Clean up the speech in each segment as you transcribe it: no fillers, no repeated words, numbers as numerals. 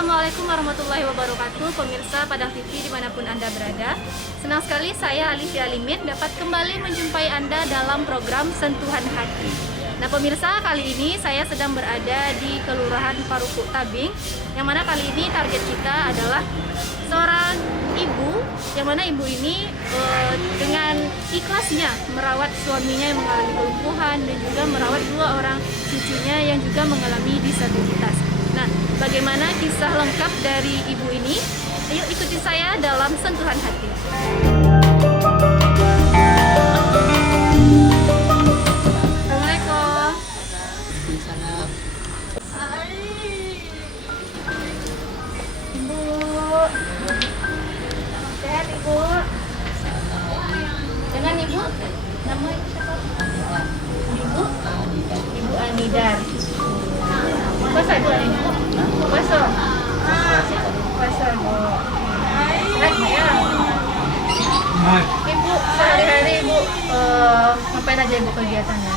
Assalamualaikum warahmatullahi wabarakatuh, pemirsa Padang TV dimanapun Anda berada. Senang sekali saya Alicia Limin dapat kembali menjumpai Anda dalam program Sentuhan Hati. Nah pemirsa, kali ini saya sedang berada di Kelurahan Parupuk Tabing, yang mana kali ini target kita adalah seorang ibu, yang mana ibu ini dengan ikhlasnya merawat suaminya yang mengalami kelumpuhan dan juga merawat 2 orang cucunya yang juga mengalami disabilitas. Nah, bagaimana kisah lengkap dari ibu ini? Ayo ikuti saya dalam Sentuhan Hati. Assalamualaikum. Ibu, sehat ibu? Dengan ibu? Nama ibu siapa? Ibu? Ibu Anidar. Puasa ibu hari ini? Puasa? Puasa ibu. Sehat ya? Ibu, sehari-hari ibu ngapain aja ibu kegiatannya?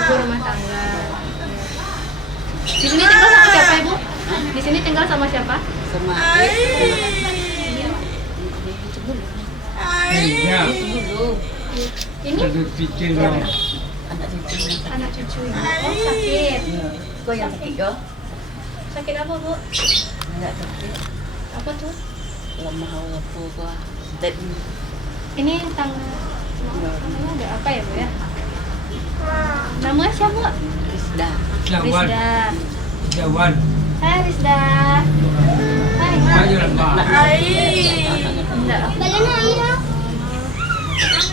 Ibu rumah tangga. Di sini tinggal sama siapa ibu? Di sini tinggal sama siapa? Sama Ini anak cucu ibu. Oh, sakit. kau yang ketiga Sakit apa bu? enggak sakit Apa tuh? lemah apa gua dan Ini tangannya ada apa ya bu ya? Namanya siapa? Rizda Rizda. Jawan. Hai Rizda. Hai. Enggak.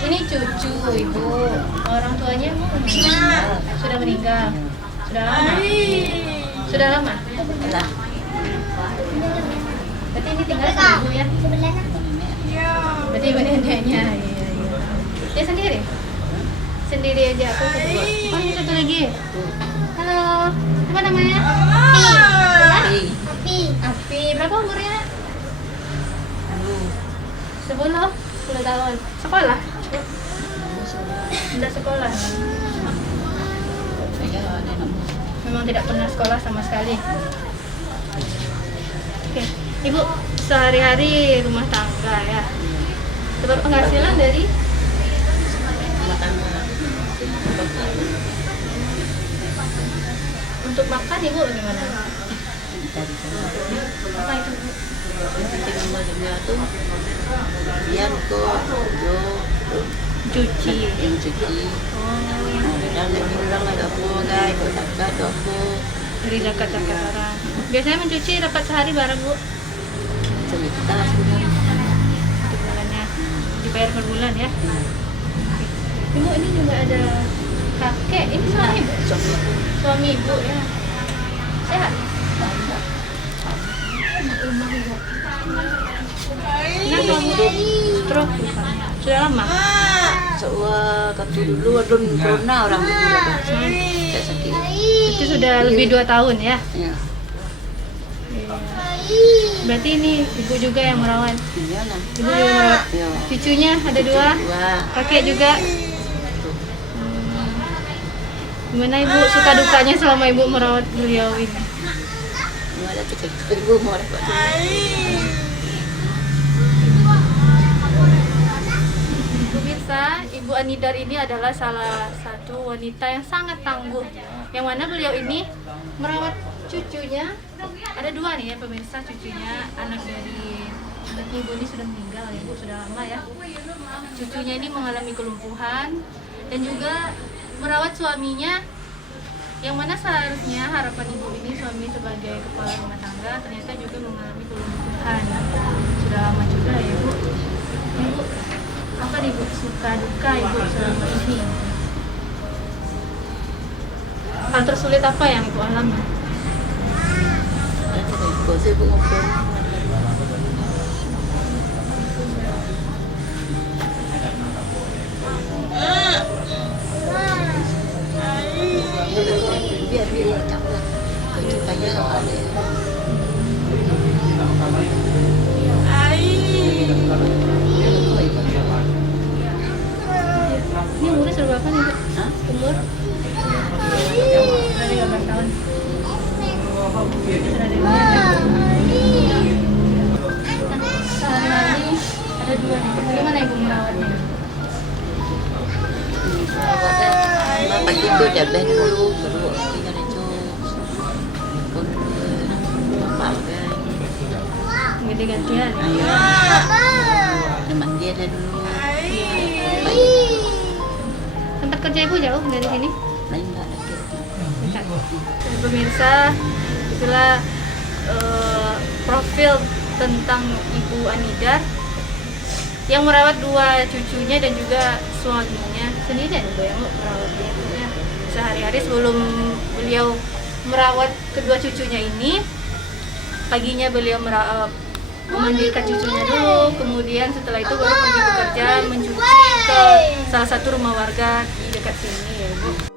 Ini cucu ibu. Orang tuanya sudah meninggal. Sudah lama. Sudah lama. lah Berarti ini tinggal sama ibu ya? Berarti ibu neneknya. Iya. Dia sendiri? Sendiri aja aku kedua. Oh ini satu lagi. Halo. Apa namanya? Api. Berapa umurnya? 10 tahun. Sekolah? Tidak sekolah. Memang tidak pernah sekolah sama sekali. Oke. Ibu sehari-hari rumah tangga ya. Sebab penghasilan dari rumah tangga untuk makan ibu bagaimana? Apa itu bu? tuh biar kok yo Cuci. yang cuci dan orang ada apa guys kau tak ada apa Dari zakat-zakat orang. Biasanya mencuci dapat sehari berapa bu? cerita sebenarnya Untuk bulannya dibayar per bulan ya. Ibu ini juga ada kakek. Ini suami ibu? Suami ibu ya. Sehat? Kenapa bu? Stroke rupanya. Sudah lama? soal kata dulu adun corona orang dulu tak sakit Itu sudah lebih 2 tahun ya. ya Berarti ini ibu juga yang merawat. iyalah Ibu juga merawat. ya Cucunya ada 2. wah Kakek juga. Gimana ibu suka dukanya selama ibu merawat beliau ini? ada cek ibu mau dapat Pemirsa, Ibu Anidar ini adalah salah satu wanita yang sangat tangguh, yang mana beliau ini merawat cucunya. Ada 2 nih ya pemirsa, cucunya anak dari ibu ini sudah meninggal, ibu sudah lama ya. Cucunya ini mengalami kelumpuhan dan juga merawat suaminya, yang mana seharusnya harapan ibu ini suami sebagai kepala rumah tangga ternyata juga mengalami kelumpuhan. Sudah lama juga ya ibu. Ibu, apa nih bu suka duka ibu selama ini? Hal tersulit apa yang ibu alami? kau sibuk ngobrol biar tak lah kau tanya ada Ini umurnya sudah berapa nih bu? Hah? Umur? Udah 13 tahun. Sehari-hari ada 2 nih. Bagaimana ibu merawatnya? Pagi itu jaban dulu, baru tinggal itu. Pun bapak kan. Ganti-gantian. Ayo. Teman dia dah dulu. Tempat kerja ibu jauh dari sini? Lain tak ada. Dekat. Dan pemirsa, itulah profil tentang Ibu Anidar yang merawat 2 cucunya dan juga suaminya sendirian ibu yang merawatnya ya. Sehari-hari sebelum beliau merawat kedua cucunya ini, paginya beliau memandikan cucunya dulu, kemudian setelah itu baru pergi bekerja mencuci ke salah satu rumah warga di dekat sini ya ibu.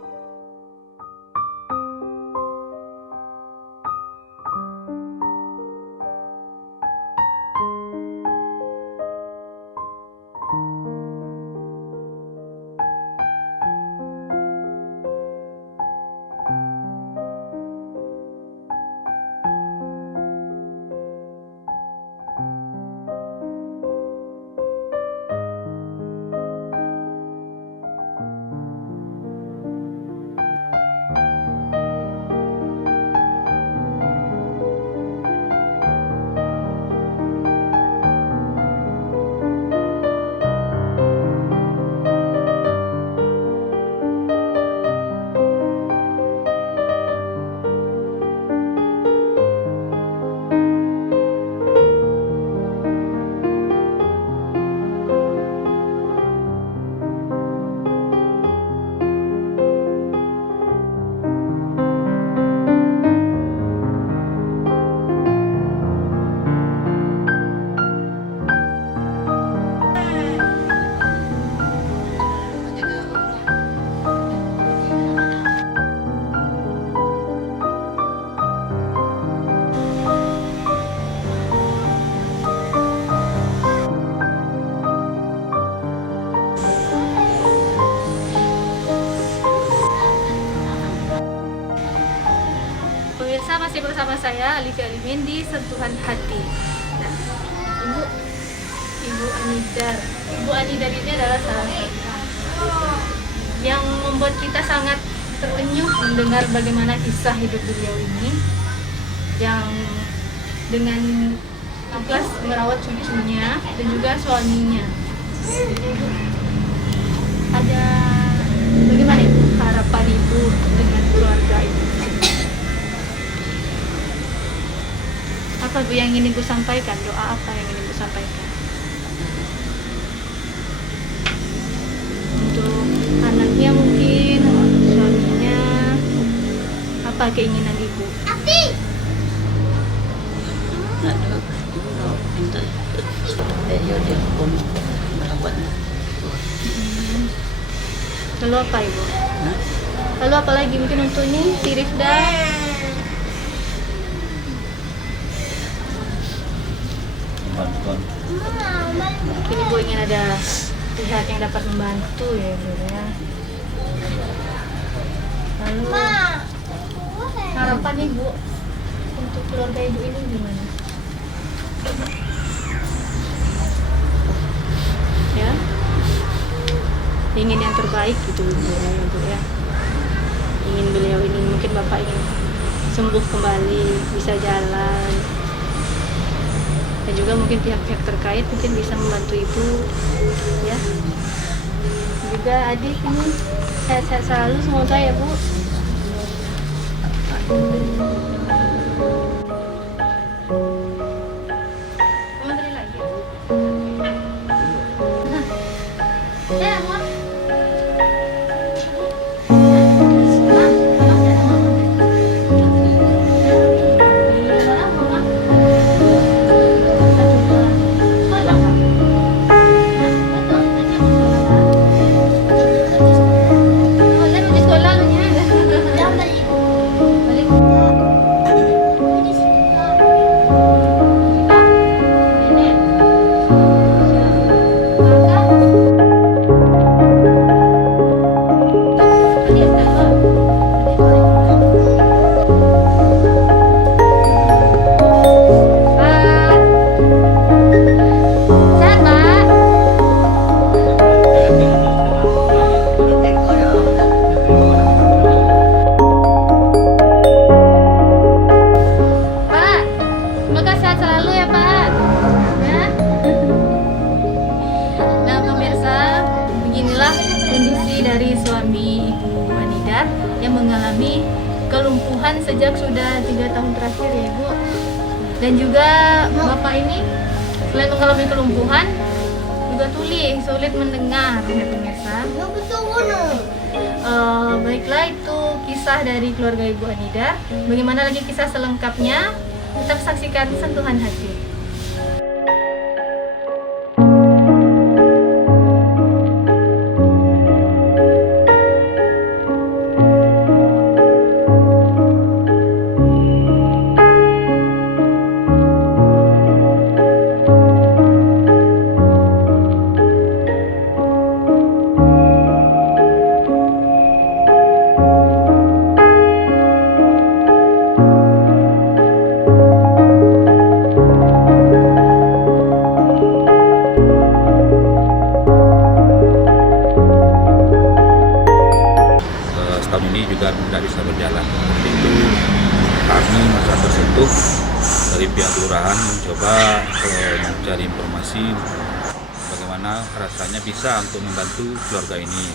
Pemirsa, masih bersama saya Alifia Alimin di Sentuhan Hati. Nah, Ibu Anidar. Ibu Anidar ini adalah salah satu yang membuat kita sangat terenyuh mendengar bagaimana kisah hidup beliau ini, yang dengan ikhlas merawat cucunya dan juga suaminya. Ada bagaimana ibu harapan ibu dengan keluarga ibu? Apa bu yang ingin ibu sampaikan? Doa apa yang ingin ibu sampaikan untuk anaknya, mungkin suaminya? Apa keinginan ibu? Ada ibu minta supaya dia pun merawatnya. Lalu apa ibu? Hah? Lalu apa lagi mungkin untuk ini si Rifda? Bantuan. Mungkin ibu ingin ada pihak yang dapat membantu ya ibu ya. Lalu harapan ibu untuk keluarga ibu ini gimana? Ya, ingin yang terbaik gitu ibu ya. Ingin beliau ini, mungkin bapak ingin sembuh kembali, bisa jalan, dan juga mungkin pihak-pihak terkait mungkin bisa membantu ibu ya. Juga adik ini sehat-sehat selalu semoga ya bu. Mama beri lagi ya. Ya, Mama. Balik. sejak sudah 3 tahun terakhir ya Ibu. Dan juga Bapak ini selain mengalami kelumpuhan juga tuli, sulit mendengar ya pemirsa. Baiklah itu kisah dari keluarga Ibu Anida. Bagaimana lagi kisah selengkapnya? Tetap saksikan Sentuhan Hati. Setahun ini juga tidak bisa berjalan. Itu kami merasa tersentuh dari pihak kelurahan mencoba mencari informasi bagaimana rasanya bisa untuk membantu keluarga ini.